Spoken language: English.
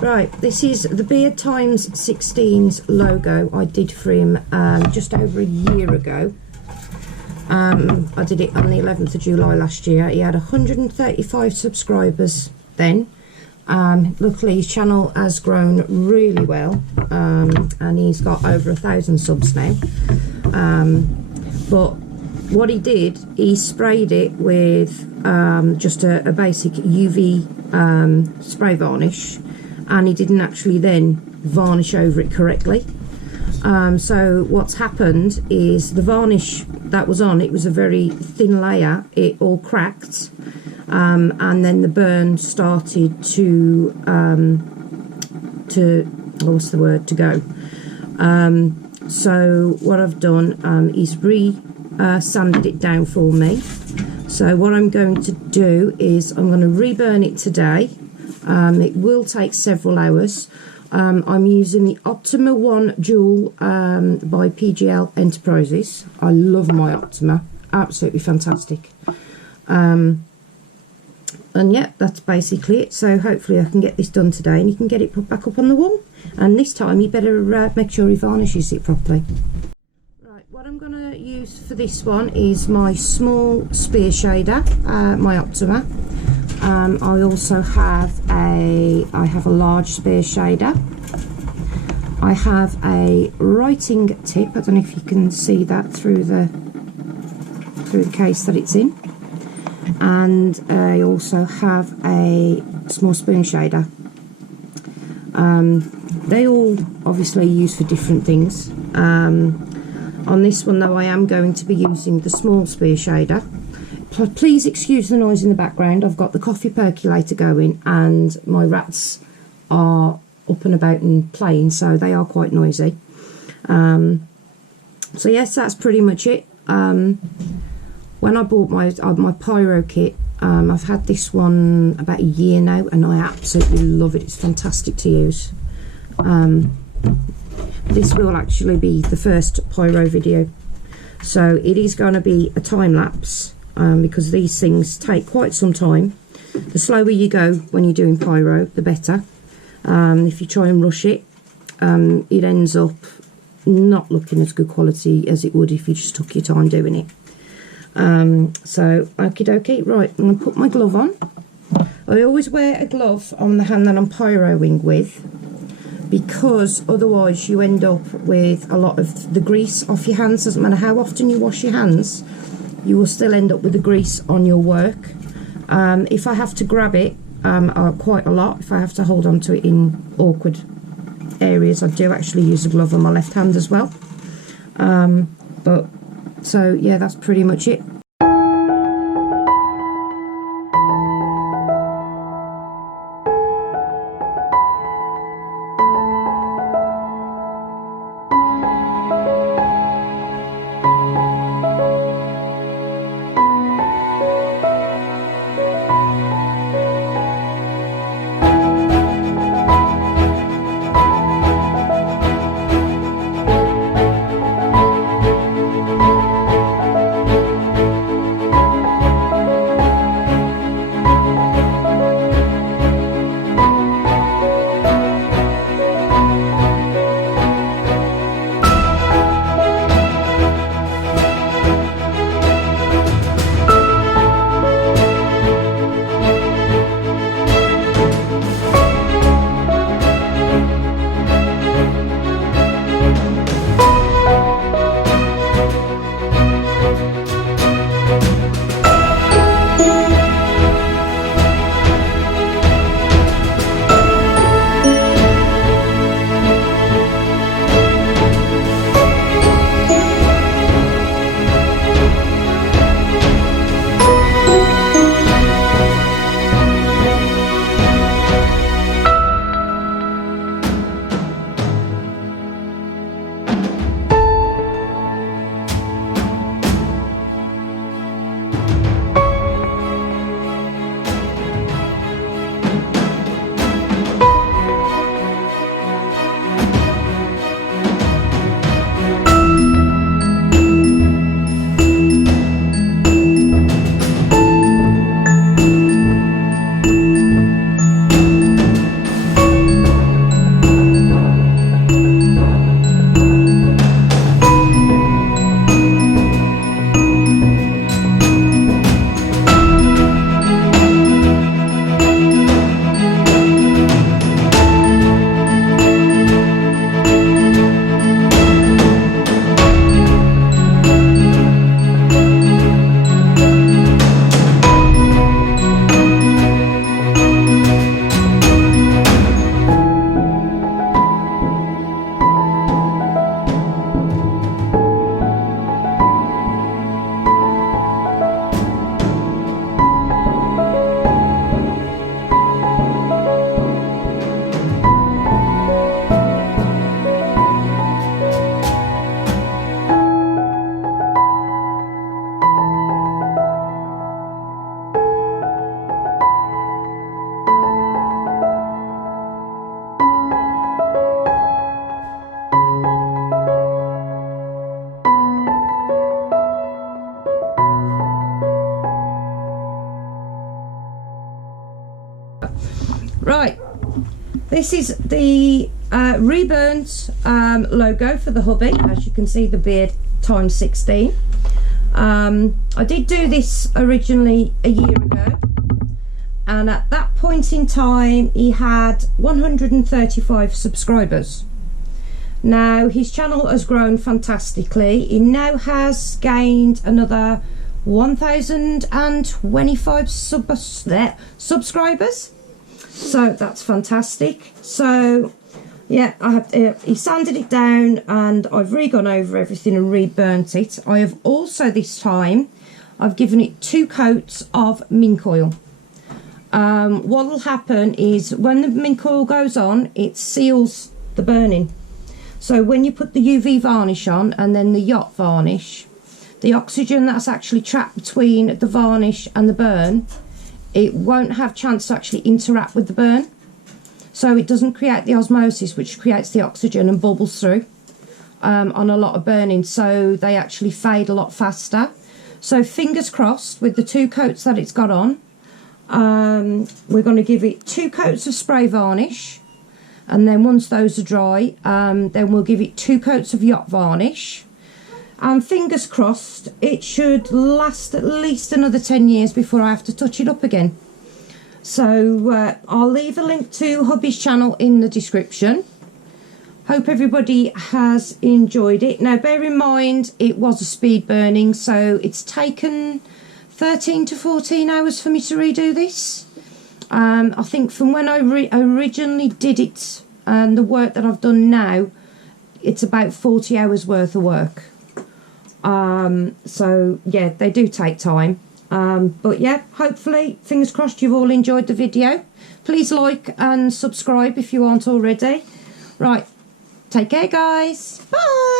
Right, this is the Beard Times 16's logo I did for him just over a year ago. I did it on the 11th of July last year. He had 135 subscribers then. Luckily his channel has grown really well, and he's got over 1,000 subs now. But what he did, he sprayed it with just a basic UV spray varnish, and he didn't actually then varnish over it correctly. So what's happened is the varnish that was on, it was a very thin layer, it all cracked, and then the burn started to what's the word, to go. So what I've done is sanded it down for me. So what I'm going to do is I'm going to reburn it today. It will take several hours. I'm using the Optima 1 Dual by PGL Enterprises. I love my Optima, absolutely fantastic. And yeah, that's basically it. So hopefully I can get this done today and you can get it put back up on the wall. And this time you better make sure he varnishes it properly. Right, what I'm going to use for this one is my small spear shader, my Optima. I also have a large spear shader. I have a writing tip. I don't know if you can see that through the case that it's in. And I also have a small spoon shader. They all obviously used for different things. On this one though, I am going to be using the small spear shader. Please excuse the noise in the background. I've got the coffee percolator going and my rats are up and about and playing, so they are quite noisy. So yes, that's pretty much it. When I bought my pyro kit, I've had this one about a year now and I absolutely love it. It's fantastic to use. This will actually be the first pyro video, so it is going to be a time lapse. Because these things take quite some time. The slower you go when you're doing pyro, the better. If you try and rush it, it ends up not looking as good quality as it would if you just took your time doing it. So, okie dokie, right, I'm going to put my glove on. I always wear a glove on the hand that I'm pyroing with, because otherwise you end up with a lot of the grease off your hands. Doesn't matter how often you wash your hands, you will still end up with the grease on your work. If I have to grab it quite a lot, if I have to hold on to it in awkward areas, I do actually use a glove on my left hand as well. So yeah, that's pretty much it. This is the reburnt logo for the hubby. As you can see, the beard times 16. I did do this originally a year ago, and at that point in time he had 135 subscribers. Now his channel has grown fantastically. He now has gained another 1025 subscribers, so that's fantastic. So yeah, I have he sanded it down and I've re-gone over everything and re-burnt it. I have also this time I've given it 2 coats of mink oil. What will happen is when the mink oil goes on, it seals the burning. So when you put the UV varnish on and then the yacht varnish, the oxygen that's actually trapped between the varnish and the burn, it won't have chance to actually interact with the burn. So it doesn't create the osmosis, which creates the oxygen and bubbles through on a lot of burning. So they actually fade a lot faster. So fingers crossed with the 2 coats that it's got on. We're going to give it 2 coats of spray varnish. And then once those are dry, then we'll give it 2 coats of yacht varnish. And fingers crossed, it should last at least another 10 years before I have to touch it up again. So I'll leave a link to hubby's channel in the description. Hope everybody has enjoyed it. Now bear in mind it was a speed burning, so it's taken 13 to 14 hours for me to redo this. I think from when I originally did it and the work that I've done now, it's about 40 hours worth of work. So yeah, they do take time. But yeah, hopefully, fingers crossed, you've all enjoyed the video. Please like and subscribe if you aren't already. Right, take care guys, bye.